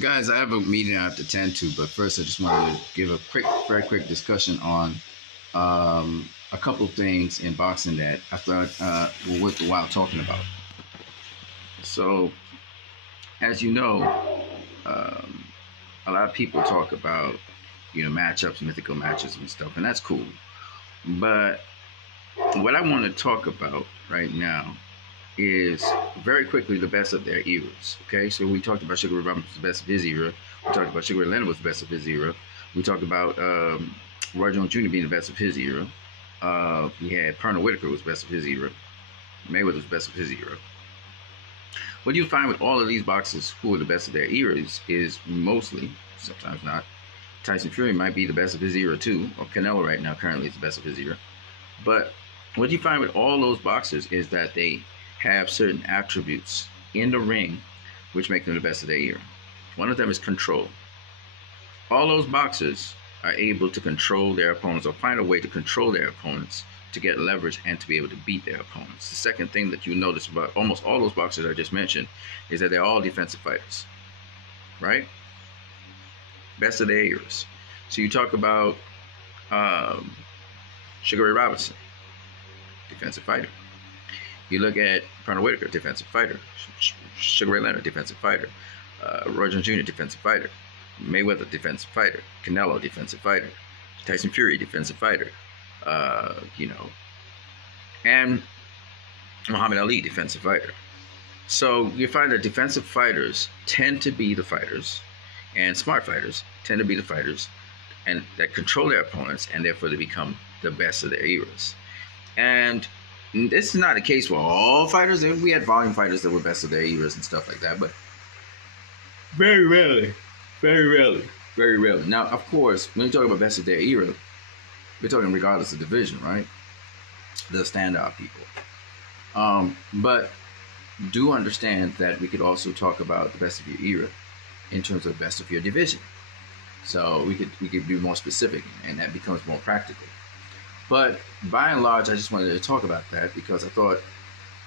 Guys, I have a meeting I have to attend to, but first I just wanted to give a very quick discussion on a couple of things in boxing that I thought were worth a while talking about. So, as you know, um, a lot of people talk about matchups, mythical matches, and stuff, and that's cool. But what I want to talk about right now is very quickly the best of their eras. Okay, so we talked about Sugar Ray Robinson was the best of his era. We talked about Sugar Ray Leonard was the best of his era. We talked about Roy Jones Jr. being the best of his era. We had Pernell Whitaker was the best of his era. Mayweather was the best of his era. What you find with all of these boxers who are the best of their eras is mostly, sometimes not, Tyson Fury might be the best of his era too, or Canelo right now currently is the best of his era. But what you find with all those boxers is that they have certain attributes in the ring which make them the best of their era. One of them is control. All those boxers are able to control their opponents or find a way to control their opponents to get leverage and to be able to beat their opponents. The second thing that you notice about almost all those boxers I just mentioned is that they're all defensive fighters, right? Best of their eras. So you talk about Sugar Ray Robinson, defensive fighter. You look at Pernell Whitaker, defensive fighter. Sugar Ray Leonard, defensive fighter. Roy Jones Jr., defensive fighter. Mayweather, defensive fighter. Canelo, defensive fighter. Tyson Fury, defensive fighter. And Muhammad Ali, defensive fighter. So you find that defensive fighters tend to be the fighters, and smart fighters tend to be the fighters, and that control their opponents, and therefore they become the best of their eras. And this is not the case for all fighters. We had volume fighters that were best of their eras and stuff like that, but very rarely. Now, of course, when you talk about best of their era, we're talking regardless of division, right? The standout people. But do understand that we could also talk about the best of your era in terms of best of your division. So we could be more specific, and that becomes more practical. But by and large, I just wanted to talk about that because I thought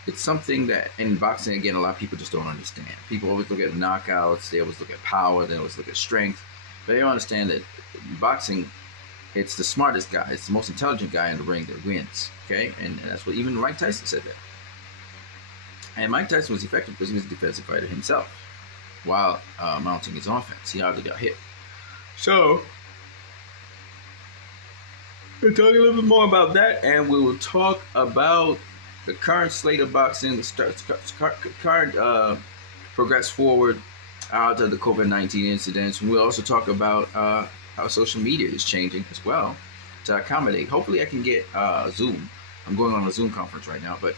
it's something that in boxing, again, a lot of people just don't understand. People always look at knockouts, they always look at power, they always look at strength. But they don't understand that in boxing, it's the smartest guy, it's the most intelligent guy in the ring that wins. Okay? And that's what even Mike Tyson said that. And Mike Tyson was effective because he was a defensive fighter himself while mounting his offense. He hardly got hit. So we'll talk a little bit more about that, and we will talk about the current slate of boxing, the current progress forward out of the COVID-19 incidents. We'll also talk about how social media is changing as well to accommodate. Hopefully I can get Zoom. I'm going on a Zoom conference right now, but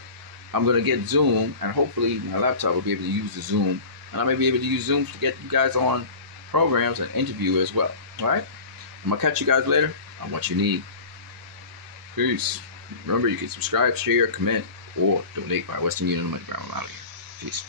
I'm going to get Zoom, and hopefully my laptop will be able to use the Zoom, and I may be able to use Zoom to get you guys on programs and interview as well. All right? I'm going to catch you guys later on what you need. Peace. Remember, you can subscribe, share, comment, or donate by Western Union Money Ground. I'm out of here. Peace.